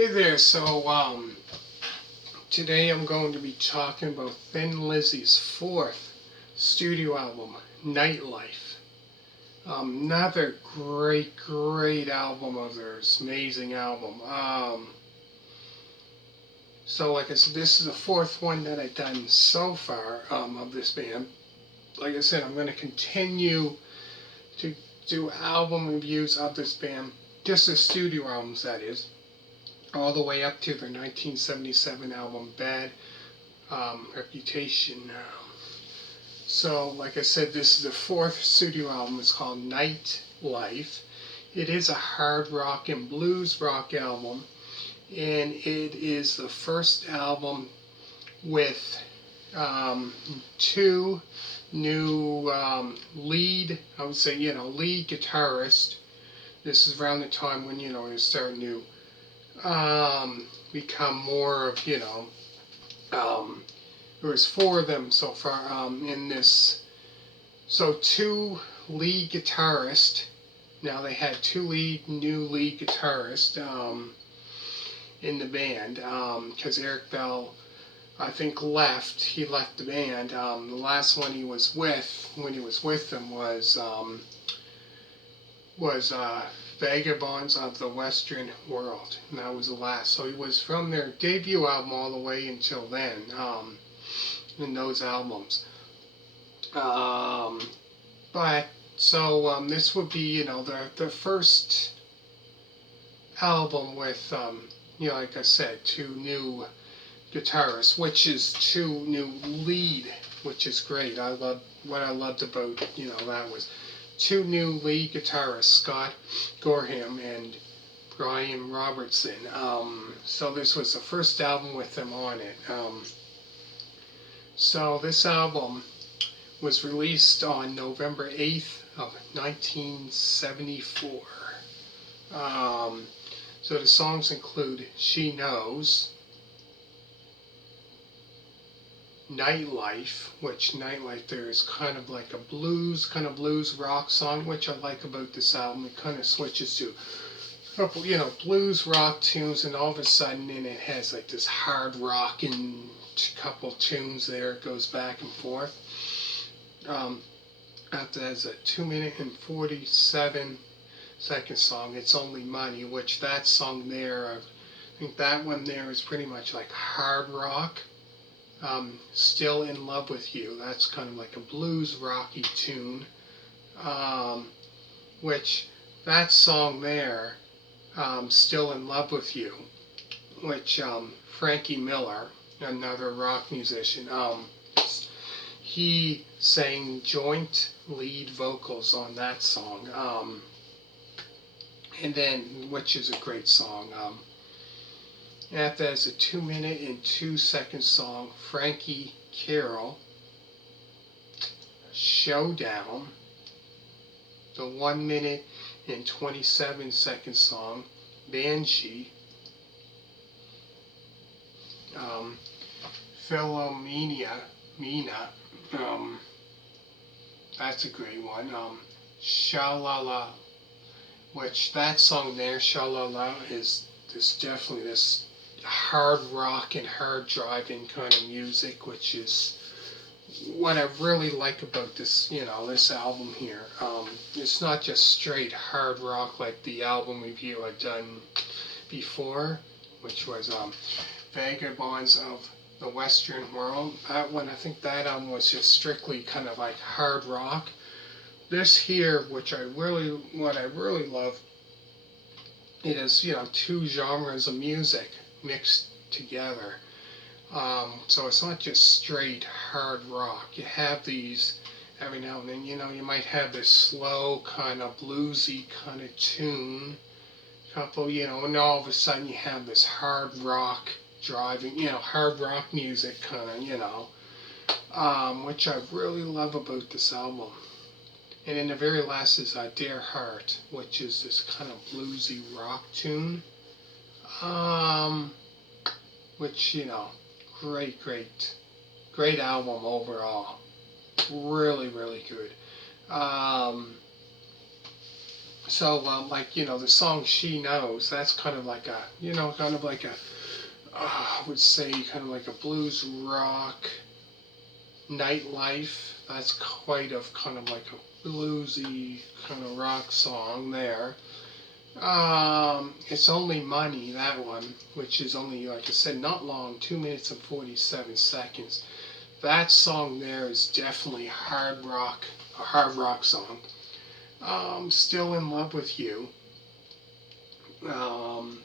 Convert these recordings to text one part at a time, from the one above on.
Hey there, today I'm going to be talking about Thin Lizzy's fourth studio album, Nightlife. Another great album of theirs, amazing album. Like I said, this is the fourth one that I've done so far of this band. Like I said, I'm going to continue to do album reviews of this band, just the studio albums, that is, all the way up to their 1977 album Bad Reputation. Like I said, this is the fourth studio album. It's called Nightlife. It is a hard rock and blues rock album, and it is the first album with two new lead guitarist. This is around the time when, they're starting to become more of, there was four of them so far in this. So two lead guitarists. Now they had two new lead guitarists in the band because Eric Bell, I think, left. He left the band. The last one he was with, when he was with them, was Vagabonds of the Western World, and that was the last. So he was from their debut album all the way until then, in those albums. This would be, the first album with, like I said, two new guitarists, which is two new lead, which is great. What I loved about, that was two new lead guitarists, Scott Gorham and Brian Robertson. So this was the first album with them on it. So this album was released on November 8th of 1974. So the songs include She Knows, Nightlife, which Nightlife there is kind of like a blues rock song, which I like about this album. It kind of switches to a couple, blues rock tunes, and all of a sudden and it has like this hard rock and couple tunes there. It goes back and forth. After that's a 2-minute and 47-second song, It's Only Money, which that song there, I think that one there is pretty much like hard rock. Still in Love with You, that's kind of like a blues rocky tune, which that song there, Still in Love with You, which Frankie Miller, another rock musician, he sang joint lead vocals on that song, and then, which is a great song. After that is a 2-minute and 2-second song, Frankie Carroll, Showdown, the 1-minute and 27-second song, Banshee, Philomena, that's a great one, Sha-La-La, which that song there, Sha-La-La, is definitely this hard rock and hard driving kind of music, which is what I really like about this, this album here. It's not just straight hard rock like the album review I've done before, which was Vagabonds of the Western World. That one, I think that album was just strictly kind of like hard rock. This here, what I really love, it is, two genres of music mixed together. So it's not just straight hard rock. You have these every now and then, you might have this slow kind of bluesy kind of tune, couple, and all of a sudden you have this hard rock driving, hard rock music kind of, which I really love about this album. And then the very last is Dear Heart, which is this kind of bluesy rock tune, which, great album overall. Really good. So, like, the song She Knows, that's kind of like a, kind of like a, I would say kind of like a blues rock. Nightlife, that's quite of kind of like a bluesy kind of rock song there. It's Only Money, that one, which is only, like I said, not long, 2 minutes and 47 seconds. That song there is definitely hard rock, a hard rock song. Still in Love with You, um,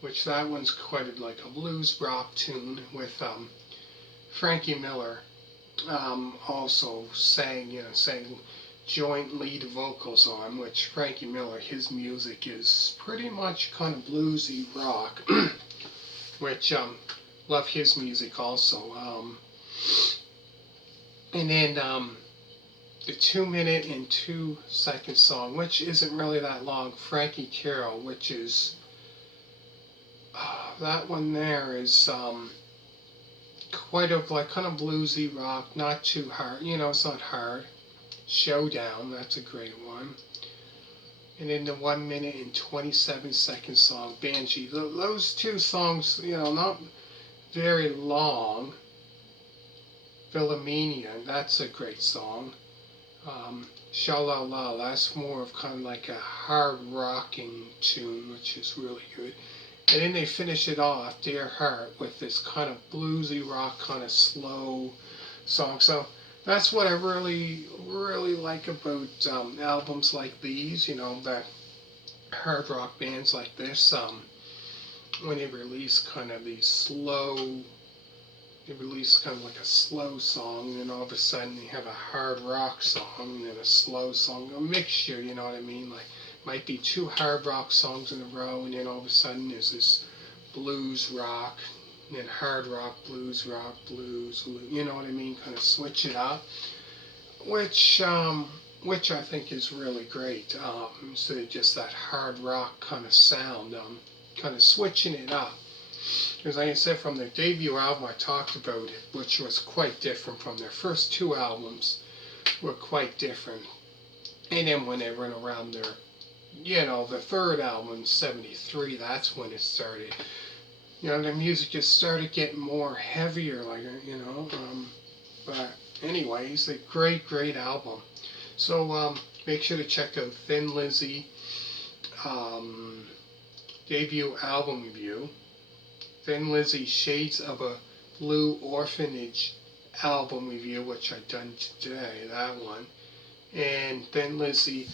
which that one's quite like a blues rock tune with Frankie Miller also sang joint lead vocals on, which Frankie Miller, his music is pretty much kind of bluesy rock, which love his music also. And then the 2 minute and 2 second song, which isn't really that long, Frankie Carroll, which is that one there is quite of like kind of bluesy rock, not too hard. It's not hard. Showdown, that's a great one. And then the 1 minute and 27 second song, Banshee. Those two songs, not very long. Philomena, that's a great song. Sha-la-la, that's more of kind of like a hard rocking tune, which is really good. And then they finish it off, Dear Heart, with this kind of bluesy rock, kind of slow song. So that's what I really, really like about albums like these, the hard rock bands like this. When they release kind of these slow, they release kind of like a slow song, and then all of a sudden they have a hard rock song, and then a slow song, a mixture, you know what I mean? Like, might be two hard rock songs in a row, and then all of a sudden there's this blues rock, and then hard rock, blues, you know what I mean? Kind of switch it up, which I think is really great. Instead of just that hard rock kind of sound, kind of switching it up. Because like I said, from their debut album I talked about it, which was quite different from their first two albums, were quite different. And then when they went around their, the third album, 73, that's when it started. The music just started getting more heavier, like, but anyways, a great, great album. So make sure to check out Thin Lizzy um, debut album review. Thin Lizzy Shades of a Blue Orphanage album review, which I've done today, that one. And Thin Lizzy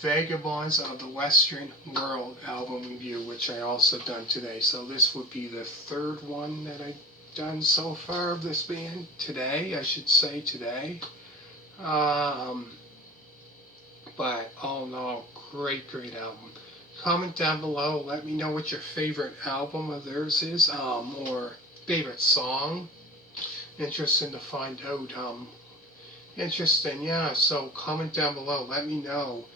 Vagabonds of the Western World album review, which I also done today. So this would be the third one that I've done so far of this band today, I should say today. But all in all, great, great album. Comment down below. Let me know what your favorite album of theirs is, or favorite song. Interesting to find out. Interesting, yeah. So comment down below. Let me know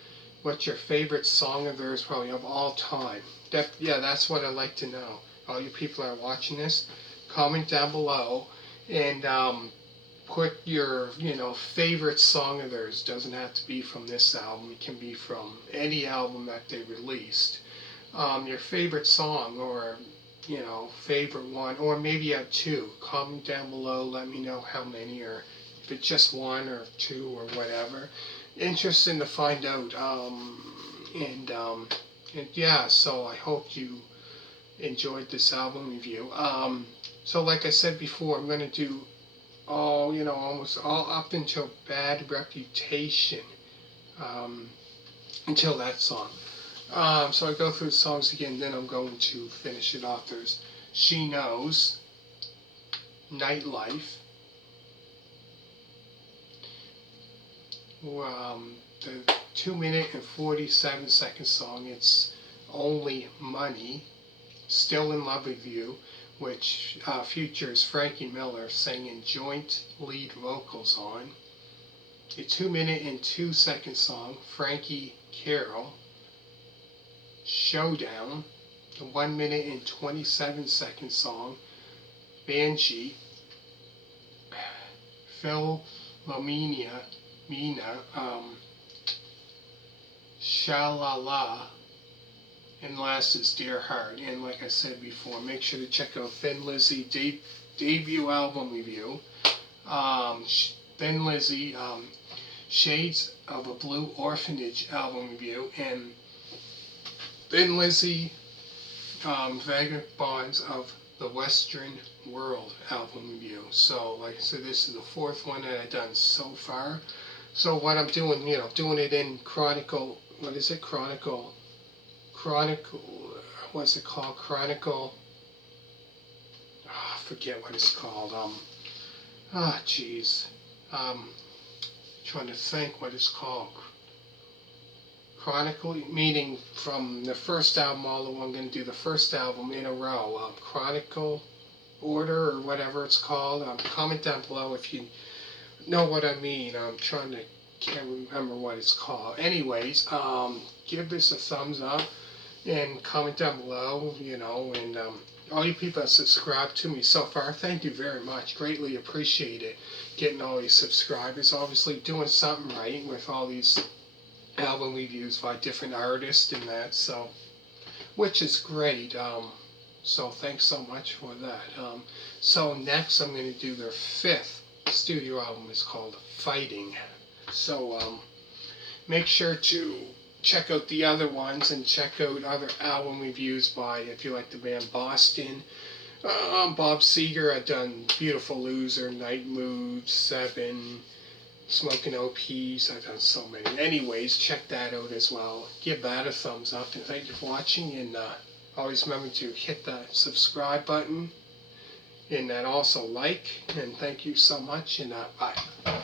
what your favorite song of theirs probably of all time. That's what I'd like to know. All you people that are watching this, comment down below and put your favorite song of theirs. Doesn't have to be from this album. It can be from any album that they released. Your favorite song, or favorite one, or maybe you have two. Comment down below. Let me know how many, or if it's just one or two or whatever. Interesting to find out. And yeah, so I hope you enjoyed this album review. So like I said before, I'm gonna do almost all up until Bad Reputation, until that song. So I go through the songs again, then I'm going to finish it off. There's She Knows, Nightlife, the 2 minute and 47 second song, it's Only Money, Still in Love with You, which features Frankie Miller singing joint lead vocals on. The 2 minute and 2 second song, Frankie Carroll, Showdown. The 1 minute and 27 second song, Banshee, Philomena, Sha-La-La, and last is Dear Heart. And like I said before, make sure to check out Thin Lizzy debut album review. Thin Lizzy, Shades of a Blue Orphanage album review, and Thin Lizzy, Vagabonds of the Western World album review. So, like I said, this is the fourth one that I've done so far. So what I'm doing, doing it in chronicle. What is it? Chronicle. What's it called? Chronicle. I forget what it's called. Jeez. Trying to think what it's called. Chronicle, meaning from the first album all the way. I'm going to do the first album in a row. Chronicle order or whatever it's called. Comment down below if you know what I mean. I'm trying to can't remember what it's called. Anyways, give this a thumbs up and comment down below. And all you people that subscribed to me so far, thank you very much. Greatly appreciate it. Getting all these subscribers, obviously doing something right with all these album reviews by different artists and that, so which is great. So thanks so much for that. So next I'm going to do their fifth studio album. It's called Fighting. So make sure to check out the other ones and check out other album reviews by, if you like the band Boston, Bob Seger. I've done Beautiful Loser, Night Moves, 7, Smoking OPs. I've done so many. Anyways, check that out as well. Give that a thumbs up, and thank you for watching. And always remember to hit the subscribe button, and then also like. And thank you so much. And bye.